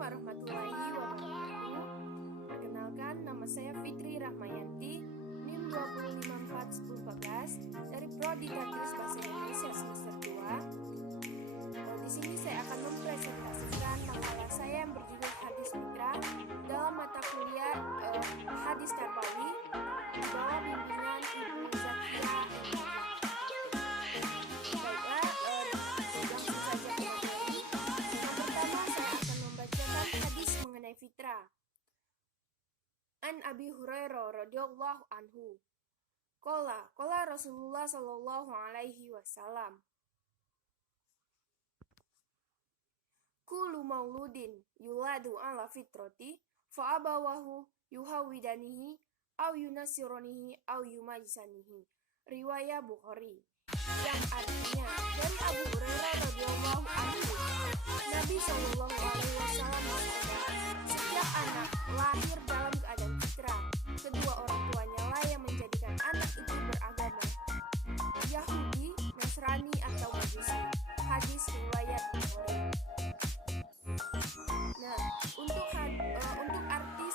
warahmatullahi wabarakatuh. Perkenalkan, nama saya Fitri Rahmayanti, NIM 2541014 dari Prodi Tadris Bahasa Indonesia semester 2. Di sini saya akan mempresentasikan makalah saya yang berjudul Hadis Fitra dalam mata kuliah Hadis Tarbawi di bawah bimbingan Ibu Zakia. Fitrah. An Abi Hurairah radhiyallahu anhu. Qala Rasulullah sallallahu alaihi wasallam. Kullu mauludin yuladu ala fitrati fa abawahu yuhawidanihi aw yunasironihi aw yumajisanihi. Riwayat Bukhari. Yang artinya dari Abu Hurairah radhiyallahu anhu, Nabi sallallahu alaihi wasallam setiap anak lahir dalam keadaan fitrah. Kedua orang tuanya lah yang menjadikan anak itu beragama Yahudi, Nasrani atau Majusi. Hadis riwayat Bukhari. Nah, untuk arti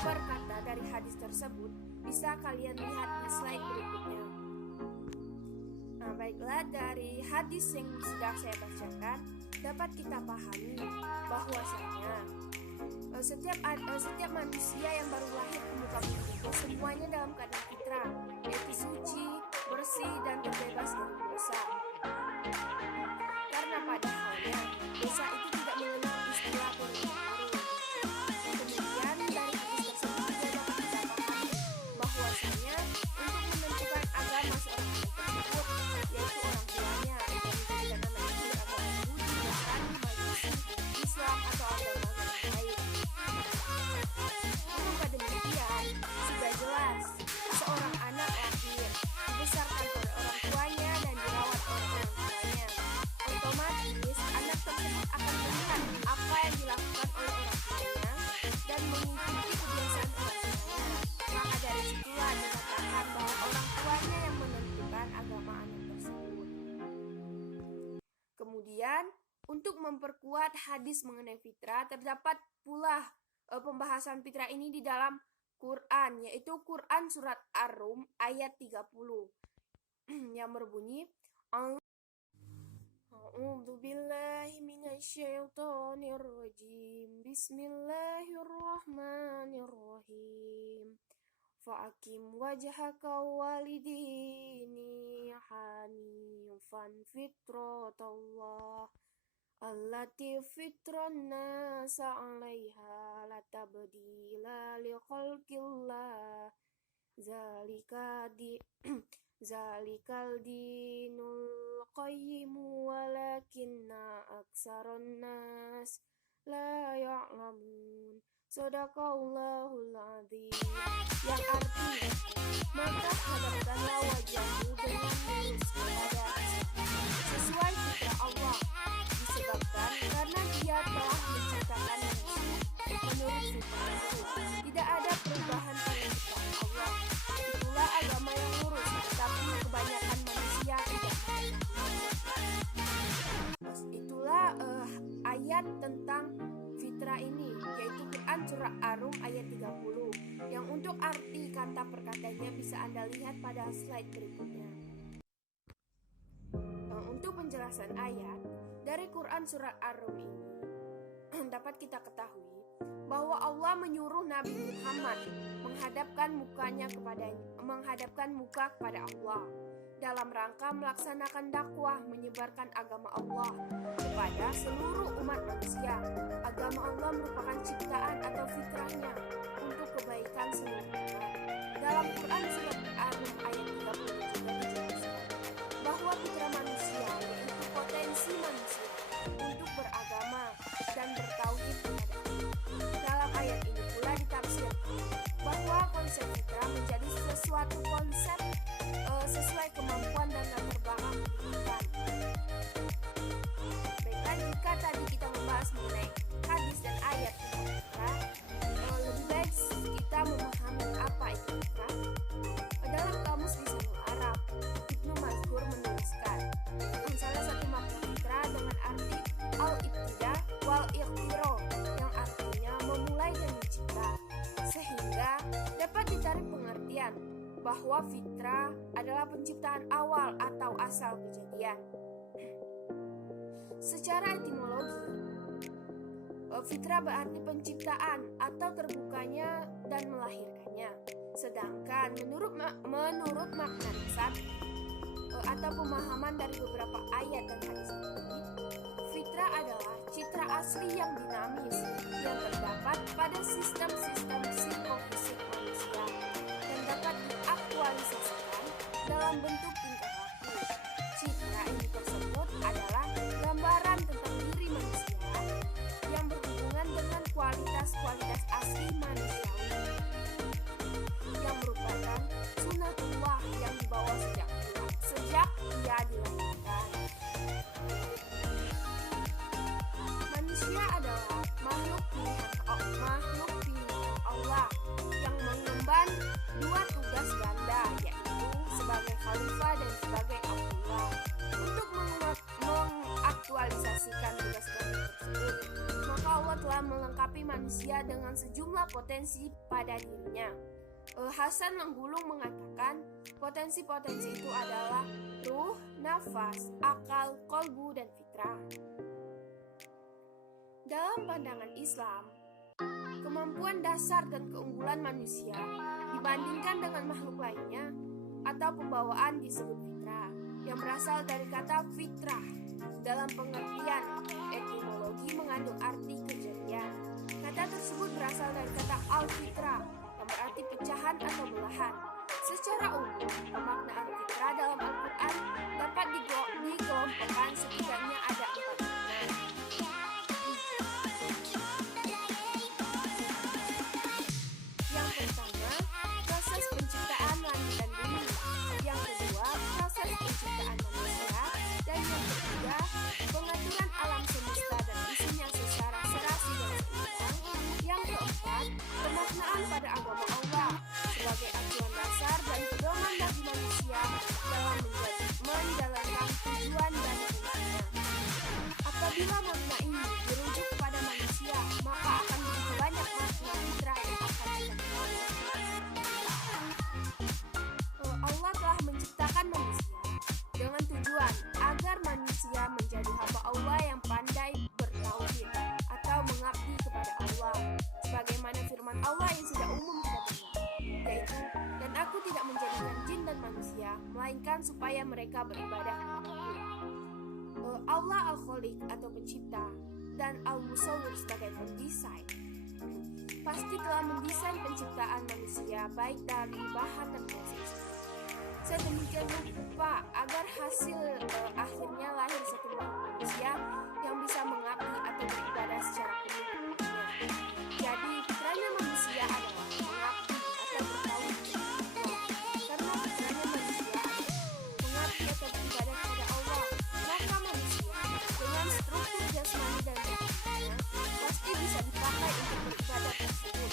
berkata dari hadis tersebut bisa kalian lihat di slide berikutnya. Nah, baiklah, dari hadis yang sudah saya bacakan dapat kita pahami bahwasanya setiap manusia yang baru lahir ke muka bumi itu semuanya dalam keadaan fitrah, yaitu suci, bersih, dan terbebas dari dosa. Karena pada halnya dosa itu tidak mengenal istilah turun-temurun. Kemudian dari hadis tersebut juga dapat kita pahami bahwasanya untuk menentukan agama seorang anak tersebut, yaitu orang tuanya yang menjadikan anak itu beragama Yahudi, Nasrani, Majusi, Islam atau agama lain. Sudah jelas, seorang anak lahir, dibesarkan oleh orang tuanya dan dirawat oleh orang tuanya. Otomatis, anak tersebut akan melihat apa yang dilakukan oleh orang tuanya dan mengikuti kebiasaan orang tuanya. Maka dari situlah dikatakan bahwa orang tuanya yang menentukan agama anak tersebut. Kemudian, untuk memperkuat hadis mengenai fitrah, terdapat pula pembahasan fitrah ini di dalam Quran, yaitu Quran surat Ar-Rum ayat 30 yang berbunyi A'udzu billahi minasyaitonir rajim. Bismillahirrahmanirrahim. Fa'akim wajhaka walidini hanifan fitratallah allati fitran nasa 'alaiha la tabdila li khalqillah zalikal dinul qayyim walakinna aksaron nas la ya'lamun. Shadaqallahul azim. Yang artinya, maka hadapkanlah wajahmu dengan lurus kepada sesuai fitrah Allah, disebabkan karena Dia telah menciptakan manusia menurut fitrah itu. Tidak ada perubahan pada fitrah Allah. Itulah agama yang lurus, tapi kebanyakan manusia tidak mengerti. Itulah ayat tentang fitrah ini, yaitu Quran surah Ar-Rum ayat 30. Yang untuk arti kata perkataannya bisa Anda lihat pada slide berikutnya. Untuk penjelasan ayat dari Quran surah Ar-Rum ini dapat kita ketahui bahwa Allah menyuruh Nabi Muhammad menghadapkan muka kepada Allah dalam rangka melaksanakan dakwah menyebarkan agama Allah kepada seluruh umat manusia. Agama Allah merupakan ciptaan atau fitrahnya untuk kebaikan seluruh umat. Dalam Quran surat Ar-Rum ayat 30 juga dijelaskan bahwa fitrah manusia yaitu potensi manusia untuk beragama dan bertauhid kepada Allah. Dalam ayat ini pula ditafsirkan bahwa konsep fitrah menjadi sesuatu konsep sesuai kemampuan dan latar belakang kehidupan. Baiklah, jika tadi kita membahas mengenai hadis dan ayat tentang fitrah, lebih baik kita memahami apa itu fitrah. Dalam kamus Lisanul Arab, Ibnu Mazkur menuliskan salah satu makna fitrah dengan arti al-ibtida wal-iqtiro, yang bahwa fitrah adalah penciptaan awal atau asal kejadian. Secara etimologi, fitrah berarti penciptaan atau terbukanya dan melahirkannya. Sedangkan menurut makna dasar atau pemahaman dari beberapa ayat dan hadis ini, fitrah adalah citra asli yang dinamis yang terdapat pada sistem-sistem psikofisik manusia dan dapat diaktualisasikan dalam bentuk tingkah laku. Citra ini tersebut adalah gambaran tentang diri manusia yang berhubungan dengan kualitas-kualitas asli manusiawi yang merupakan sunatullah yang dibawa sejak ia dilahirkan. Manusia adalah makhluk pilihan Allah yang mengemban dua tugas ganda, yaitu sebagai khalifah dan sebagai Abdullah. Untuk mengaktualisasikan tugas ganda tersebut, maka Allah telah melengkapi manusia dengan sejumlah potensi pada dirinya. Hasan Menggulung mengatakan potensi-potensi itu adalah ruh, nafas, akal, kolbu, dan fitrah. Dalam pandangan Islam, kemampuan dasar dan keunggulan manusia dibandingkan dengan makhluk lainnya atau pembawaan disebut fitrah, yang berasal dari kata fitrah. Dalam pengertian etimologi mengandung arti kejadian. Kata tersebut berasal dari kata al-fitrah, yang berarti pecahan atau belahan. Secara umum, pemaknaan fitrah dalam Al-Quran dapat dikelompokkan setidaknya ada 4 makna. Yang pertama, proses penciptaan langit dan bumi. Yang kedua, proses penciptaan manusia. Dan yang ketiga, pengaturan alam semesta dan isinya secara serasi dan seimbang. Yang keempat, pemaknaan pada agama Allah sebagai acuan dasar dan pedoman bagi manusia dalam menjalankan tujuan dan fungsinya. Apabila makna ini dirujuk kepada manusia, maka akan begitu banyak makna fitrah yang akan ditemukan. Allah telah menciptakan manusia dengan tujuan agar manusia menjadi hamba Allah yang pandai bertauhid atau mengabdi kepada Allah, sebagaimana firman Allah yang sudah umum kita dengar, yaitu, dan aku tidak menjadikan jin dan manusia, melainkan supaya mereka beribadah kepadaku. Allah Al-Khaliq atau pencipta dan Al-Musawwir sebagai pendesain pasti telah mendesain penciptaan manusia baik dari bahan dan proses. Sedemikian rupa agar hasil akhirnya lahir satu manusia yang bisa mengabdi atau beribadah secara penuh. Jadi fitrahnya manusia adalah mengabdi atau bertauhid karena fitrahnya manusia mengabdi atau beribadah kepada Allah, maka manusia dengan struktur jasmani dan rohaninya pasti bisa dipakai untuk beribadah tersebut.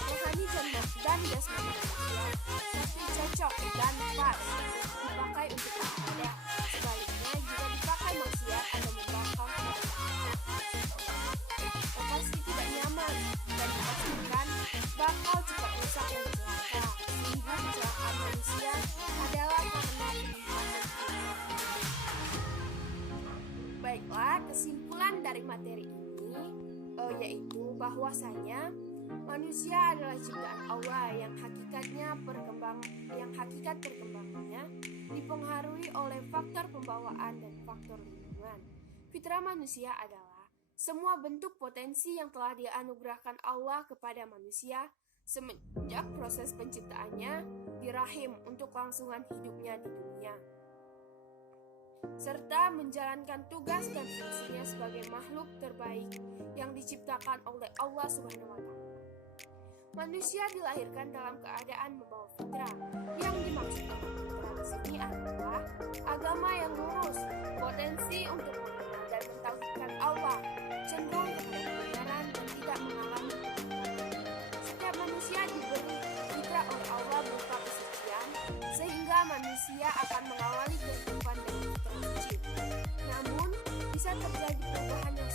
Rohani dan jasmani manusia pasti cocok dan pas dipakai untuk beribadah. Sebaliknya, jika dipakai maksiat atau membangkang pasti tidak nyaman dan dipastikan bakal cepat rusak dan celaka. Sehingga kecelakaan manusia adalah karena pilihan manusia. Baiklah, kesimpulan dari materi ini yaitu bahwasanya manusia adalah ciptaan Allah yang hakikat perkembangannya dipengaruhi oleh faktor pembawaan dan faktor lingkungan. Fitrah manusia adalah semua bentuk potensi yang telah dianugerahkan Allah kepada manusia semenjak proses penciptaannya di rahim untuk kelangsungan hidupnya di dunia, serta menjalankan tugas dan fungsinya sebagai makhluk terbaik yang diciptakan oleh Allah Subhanahu wa Ta'ala. Manusia dilahirkan dalam keadaan membawa fitrah. Yang dimaksud dengan fitrah di sini adalah agama yang lurus, potensi untuk mengenal dan mentauhidkan Allah, cenderung kepada kebenaran dan tidak mengalami kebimbangan. Setiap manusia diberi fitrah oleh Allah berupa kesucian, sehingga manusia akan mengawali kehidupan dengan fitrah suci. Namun, bisa terjadi perubahan yang